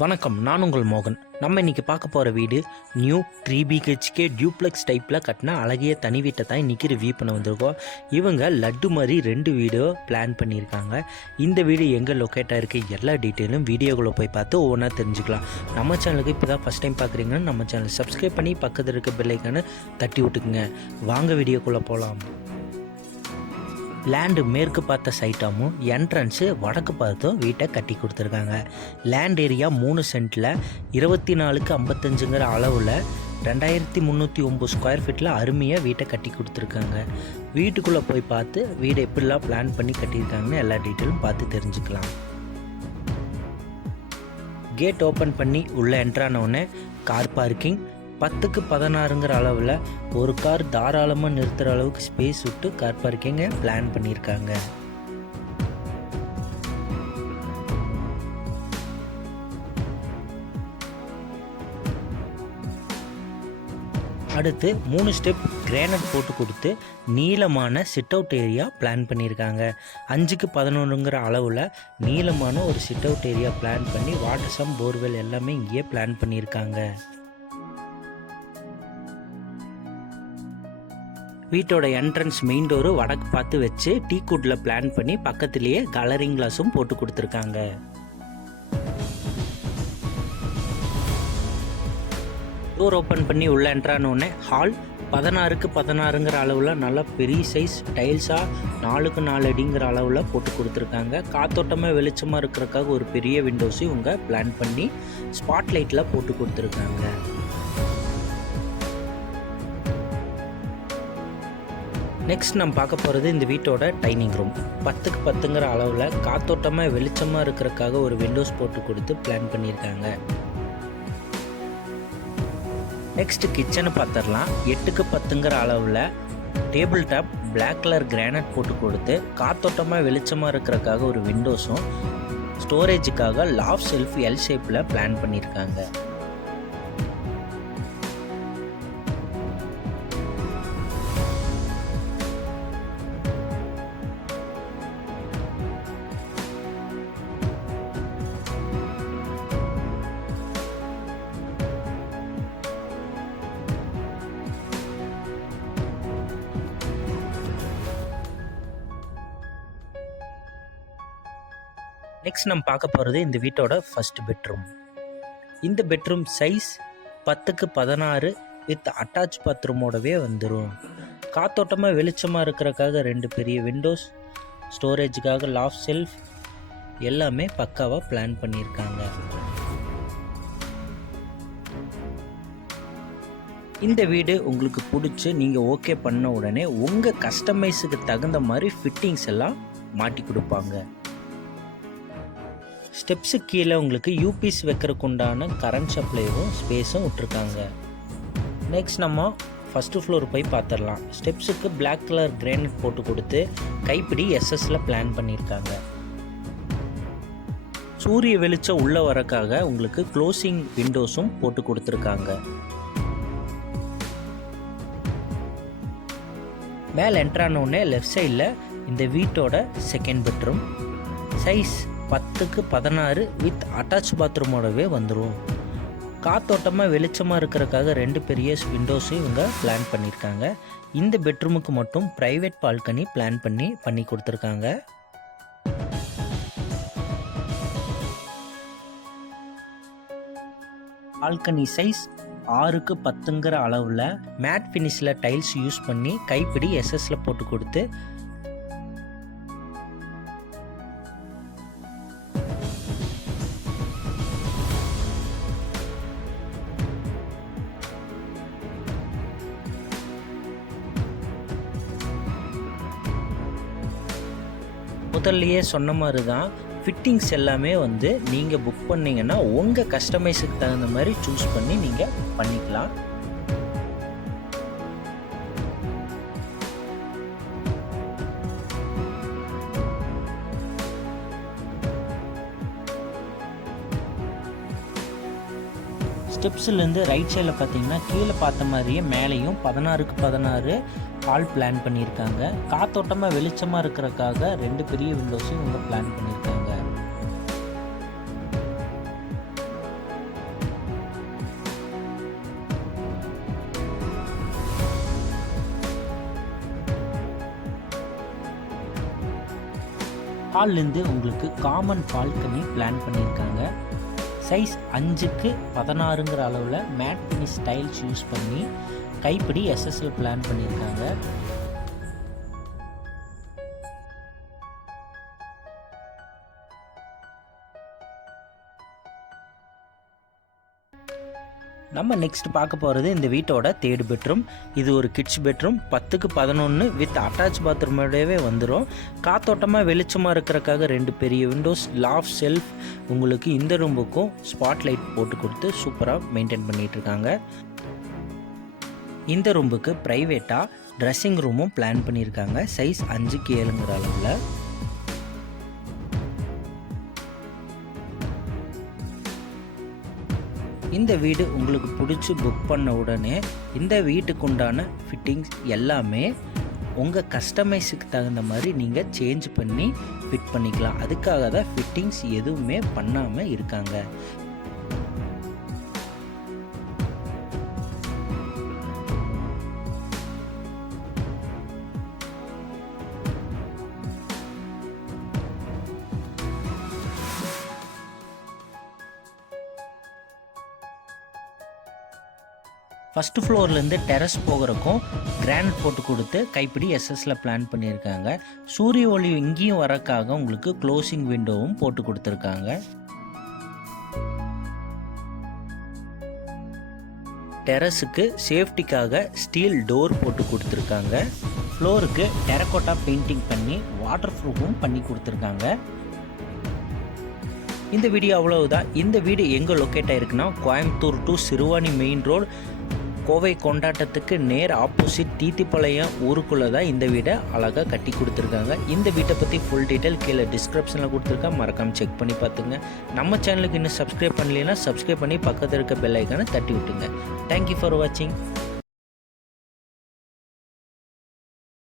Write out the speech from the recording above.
வணக்கம், நான் உங்கள் மோகன். நம்ம இன்றைக்கி பார்க்க போகிற வீடு நியூ 3BHK டியூப்ளெக்ஸ் டைப்பில் கட்டின அழகிய தனி வீட்டை தான் இன்றைக்கி ரிவ்யூ பண்ண வந்திருக்கோம். இவங்க லட்டு மாதிரி 2 வீடியோ பிளான் பண்ணியிருக்காங்க. இந்த வீடு எங்கே லொக்கேட்டாக இருக்குது எல்லா டீட்டெயிலும் வீடியோக்குள்ளே போய் பார்த்து ஒவ்வொன்றா தெரிஞ்சுக்கலாம். நம்ம சேனலுக்கு இப்போ தான் ஃபஸ்ட் டைம் பார்க்குறீங்கன்னா நம்ம சேனல் சப்ஸ்கிரைப் பண்ணி பக்கத்தில் இருக்க பெல் ஐக்கானை தட்டி விட்டுக்குங்க. வாங்க வீடியோக்குள்ளே போகலாம். லேண்டு மேற்கு பார்த்த சைட்டாகவும் என்ட்ரன்ஸு வடக்கு பார்த்தும் வீட்டை கட்டி கொடுத்துருக்காங்க. லேண்ட் ஏரியா 3 சென்ட்டில் 24x55 அளவில் 2309 ஸ்கொயர் ஃபீட்டில் அருமையாக வீட்டை கட்டி கொடுத்துருக்காங்க. வீட்டுக்குள்ளே போய் பார்த்து வீடை எப்படிலாம் பிளான் பண்ணி கட்டியிருக்காங்கன்னு எல்லா டீட்டெயிலும் பார்த்து தெரிஞ்சுக்கலாம். கேட் ஓப்பன் பண்ணி உள்ளே என்ட்ரானவுடனே கார் பார்க்கிங் 10x16 அளவில் ஒரு கார் தாராளமாக நிறுத்துகிற அளவுக்கு ஸ்பேஸ் விட்டு கார் பார்க்கிங்கை பிளான் பண்ணியிருக்காங்க. அடுத்து 3 ஸ்டெப் கிரானைட் போட்டு கொடுத்து நீளமான சிட் அவுட் ஏரியா பிளான் பண்ணியிருக்காங்க. 5x11 அளவில் நீளமான ஒரு சிட் அவுட் ஏரியா பிளான் பண்ணி வாட்டர் சம் போர்வெல் எல்லாமே இங்கேயே பிளான் பண்ணியிருக்காங்க. வீட்டோட என்ட்ரன்ஸ் மெயின் டோரு வடக்கு பார்த்து வச்சு டீக்குட்டில் பிளான் பண்ணி பக்கத்துலேயே கலரிங் கிளாஸும் போட்டு கொடுத்துருக்காங்க. டோர் ஓப்பன் பண்ணி உள்ளே என்ட்ரானோடனே ஹால் 16x16 அளவில் நல்லா பெரிய சைஸ் டைல்ஸாக 4x4 அடிங்கிற அளவில் போட்டு கொடுத்துருக்காங்க. காத்தோட்டமாக வெளிச்சமாக இருக்கிறதுக்காக ஒரு பெரிய விண்டோஸும் இவங்க பிளான் பண்ணி ஸ்பாட் லைட்டில் போட்டு கொடுத்துருக்காங்க. நெக்ஸ்ட் நம்ம பார்க்க போகிறது இந்த வீட்டோட டைனிங் ரூம். 10x10 அளவில் காத்தோட்டமாக வெளிச்சமாக இருக்கிறதுக்காக ஒரு விண்டோஸ் போட்டு கொடுத்து பிளான் பண்ணியிருக்காங்க. நெக்ஸ்ட் கிச்சனை பார்த்துடலாம். 8x10 அளவில் table top black colour granite போட்டு கொடுத்து காத்தோட்டமாக வெளிச்சமாக இருக்கிறதுக்காக ஒரு விண்டோஸும் ஸ்டோரேஜுக்காக லாஃப் செல்ஃப் எல் ஷேப்பில் பிளான் பண்ணியிருக்காங்க. நெக்ஸ்ட் நம்ம பார்க்க போகிறது இந்த வீட்டோட ஃபர்ஸ்ட் பெட்ரூம். இந்த bedroom size 10x16 with attach பாத்ரூமோடவே வந்துடும். காத்தோட்டமாக வெளிச்சமாக இருக்கிறதுக்காக 2 பெரிய விண்டோஸ், ஸ்டோரேஜுக்காக லாஃப் செல்ஃப் எல்லாமே பக்காவாக பிளான் பண்ணியிருக்காங்க. இந்த வீடு உங்களுக்கு பிடிச்சி நீங்கள் ஓகே பண்ண உடனே உங்கள் கஸ்டமைஸுக்கு தகுந்த மாதிரி ஃபிட்டிங்ஸ் எல்லாம் மாட்டி கொடுப்பாங்க. ஸ்டெப்ஸு கீழே உங்களுக்கு யூபிஎஸ் வைக்கிறதுக்கு உண்டான கரண்ட் சப்ளைவும் ஸ்பேஸும் விட்டுருக்காங்க. நெக்ஸ்ட் நம்ம ஃபஸ்ட்டு ஃப்ளோர் போய் பார்த்துடலாம். ஸ்டெப்ஸுக்கு பிளாக் கலர் கிரானைட் போட்டு கொடுத்து கைப்பிடி எஸ்எஸ்ல பிளான் பண்ணியிருக்காங்க. சூரிய வெளிச்சம் உள்ளே வரக்காக உங்களுக்கு க்ளோசிங் விண்டோஸும் போட்டு கொடுத்துருக்காங்க. மேலே என்ட்ரானோடனே லெஃப்ட் சைடில் இந்த வீட்டோட second bedroom size 10x16 with attach பாத்ரூமோடவே வந்துடும். காத்தோட்டமாக வெளிச்சமாக இருக்கிறதுக்காக 2 பெரிய விண்டோஸும் இவங்க பிளான் பண்ணியிருக்காங்க. இந்த பெட்ரூமுக்கு மட்டும் ப்ரைவேட் பால்கனி பிளான் பண்ணி கொடுத்துருக்காங்க. பால்கனி சைஸ் 6x10 அளவில் மேட் ஃபினிஷில் டைல்ஸ் யூஸ் பண்ணி கைப்பிடி எஸ்எஸ்ல போட்டு கொடுத்து முதல்லையே சொன்ன மாதிரி தான் ஃபிட்டிங்ஸ் எல்லாமே நீங்கள் புக் பண்ணிங்கன்னா உங்கள் கஸ்டமைஸுக்கு தகுந்த மாதிரி சூஸ் பண்ணி நீங்கள் பண்ணிக்கலாம். ஸ்டெப்ஸ்லேருந்து ரைட் சைடில் பார்த்தீங்கன்னா கீழே பார்த்த மாதிரியே மேலேயும் 16x16 ஹால் பிளான் பண்ணியிருக்காங்க. காத்தோட்டமாக வெளிச்சமாக இருக்கிறதுக்காக 2 பெரிய விண்டோஸும் இவங்க பிளான் பண்ணியிருக்காங்க. ஹால்லேருந்து உங்களுக்கு காமன் பால்கனி பிளான் பண்ணியிருக்காங்க. சைஸ் 5க்கு 16ங்கிற அளவில் மேட் ஃபினிஷ் டைல்ஸ் யூஸ் பண்ணி கைப்பிடி எஸ்எஸ்எல் பிளான் பண்ணியிருக்காங்க. நம்ம நெக்ஸ்ட் பார்க்க போகிறது இந்த வீட்டோட 3rd பெட்ரூம். இது ஒரு கிட்ஸ் பெட்ரூம். 10க்கு 11 வித் அட்டாச் பாத்ரூமோடவே வந்துடும். காத்தோட்டமாக வெளிச்சமாக இருக்கிறக்காக 2 பெரிய விண்டோஸ், லாஃப்ட் செல்ஃப், உங்களுக்கு இந்த ரூமுக்கும் ஸ்பாட் லைட் போட்டு கொடுத்து சூப்பராக மெயின்டைன் பண்ணிகிட்ருக்காங்க. இந்த ரூமுக்கு ப்ரைவேட்டாக ட்ரெஸ்ஸிங் ரூமும் பிளான் பண்ணியிருக்காங்க. சைஸ் 5க்கு 7ங்கிற அளவில். இந்த வீடு உங்களுக்கு பிடிச்சி புக் பண்ண உடனே இந்த வீட்டுக்கு உண்டான ஃபிட்டிங்ஸ் எல்லாமே உங்கள் கஸ்டமைஸுக்கு தகுந்த மாதிரி நீங்கள் சேஞ்ச் பண்ணி ஃபிட் பண்ணிக்கலாம். அதுக்காக தான் ஃபிட்டிங்ஸ் எதுவுமே பண்ணாமல் இருக்காங்க. ஃபஸ்ட்டு ஃப்ளோர்லேருந்து டெரஸ் போகிறக்கும் கிரானைட் போட்டு கொடுத்து கைப்பிடி எஸ்எஸ்ல பிளான் பண்ணியிருக்காங்க. சூரிய ஒளி இங்கேயும் வரக்காக உங்களுக்கு க்ளோசிங் விண்டோவும் போட்டு கொடுத்துருக்காங்க. டெரஸுக்கு சேஃப்டிக்காக ஸ்டீல் டோர் போட்டு கொடுத்துருக்காங்க. ஃப்ளோருக்கு டெரக்கோட்டா பெயிண்டிங் பண்ணி வாட்டர் ப்ரூஃபும் பண்ணி கொடுத்துருக்காங்க. இந்த வீடியோ அவ்வளவுதான். இந்த வீடு எங்கே லொக்கேட் ஆகிருக்குன்னா Coimbatore to Siruvani main road, Kovai கொண்டாட்டத்துக்கு நேர் ஆப்போசிட் தீத்திப்பாளையம் ஊருக்குள்ளே தான் இந்த வீடை அழகாக கட்டி கொடுத்துருக்காங்க. இந்த வீட்டை பற்றி ஃபுல் டீட்டெயில் கீழே டிஸ்கிரிப்ஷனில் கொடுத்துருக்கேன், மறக்காமல் செக் பண்ணி பார்த்துங்க. நம்ம சேனலுக்கு இன்னும் சப்ஸ்கிரைப் பண்ணலைன்னா சப்ஸ்கிரைப் பண்ணி பக்கத்தில் இருக்க பெல் ஐக்கானை தட்டி விட்டுங்க. தேங்க்யூ ஃபார் வாட்சிங்.